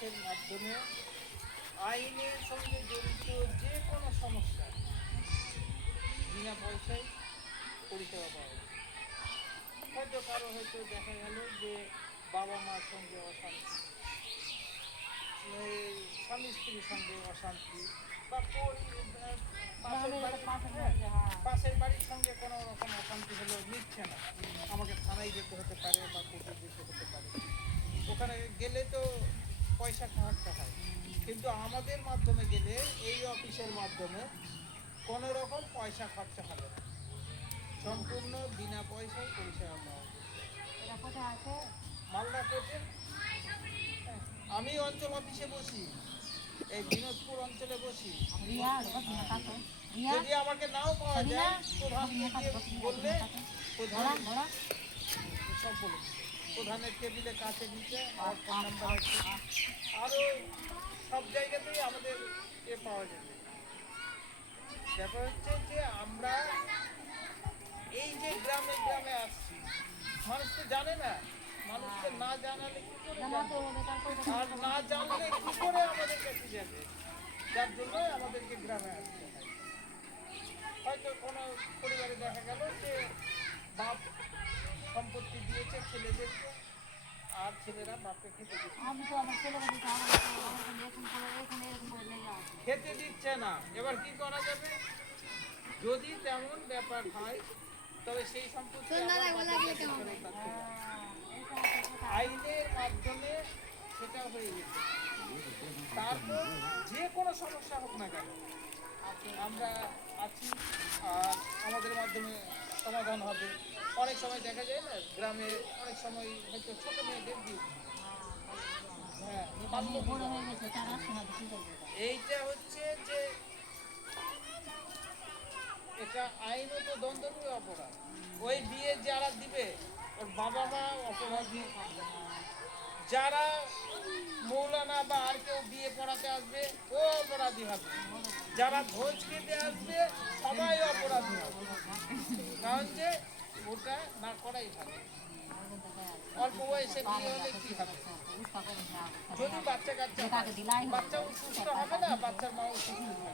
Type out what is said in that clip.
অফিসের মাধ্যমে আইনের সঙ্গে জড়িত যে কোনো সমস্যা বিনা পয়সায় পরিষেবা পাওয়া যায়। হয়তো কারো হয়তো দেখা গেল যে বাবা মার সঙ্গে অশান্তি, স্বামী স্ত্রীর সঙ্গে অশান্তি, বা পাশের বাড়ির সঙ্গে কোনো রকম অশান্তি হলো, মিটছে না, আমাকে থানায় যেতে হতে পারে বা কোর্টে যেতে হতে পারে। ওখানে গেলে তো পয়সা খরচা হয়, কিন্তু আমাদের মাধ্যমে গেলে এই অফিসের মাধ্যমে কোনো রকম পয়সা খরচা হবে না, সম্পূর্ণ বিনা পয়সায় পরিষেবা পাওয়া যায়। মালদা কোর্টে আমি অঞ্চল অফিসে বসি, এই বিনোদপুর অঞ্চলে বসি। যদি আমাকে নাও পাওয়া যায়, প্রধানকে বললে প্রধান সব বলে প্রধানের টেবিলে কাছে নিচে আমার ফোন নাম্বার আছে। আরও সব জায়গাতেই আমাদের পাওয়া যাবে। ব্যাপার হচ্ছে যে আমরা এই যে গ্রামে গ্রামে আসছি, মানুষ তো জানে না, মানুষকে না জানালে কি করে আর না জানলে কি করে আমাদের কাছে যাবে, যার জন্য আমাদেরকে গ্রামে আসতে হয়। হয়তো কোনো পরিবারে দেখা গেল যে বাপ সম্পত্তি দিয়েছে ছেলেদেরকে, আর ছেলেরা বাপকে খেতে দিচ্ছে না। এবার কি করা যাবে? যদি তেমন ব্যাপার হয় তবে সেই সম্পত্তি আইনের মাধ্যমে সেটা হয়ে গেছে। তারপর যে কোনো সমস্যা হোক না কেন আমরা আছি, আর আমাদের মাধ্যমে সমাধান হবে। অনেক সময় দেখা যায় না, গ্রামে অনেক সময় হয়তো ছোট মেয়েদের দিয়ে এইটা হচ্ছে যে এটা আইনত দণ্ডনীয় অপরাধ। ওই বিয়ে যারা দিবে ওর বাবা মা অপরাধী, যারা মৌলানা বা আর কেউ বিয়ে পড়াতে আসবে ও অপরাধী হবে, যারা ভোজ খেতে আসবে সবাই অপরাধী হবে। কারণ যে ওটা না করাই ভালো। অল্প বয়সে বিয়ে হলে কি হবে? যদি বাচ্চা কাচ্চা বাচ্চাও সুস্থ হবে না, বাচ্চার মাও সুস্থ হবে।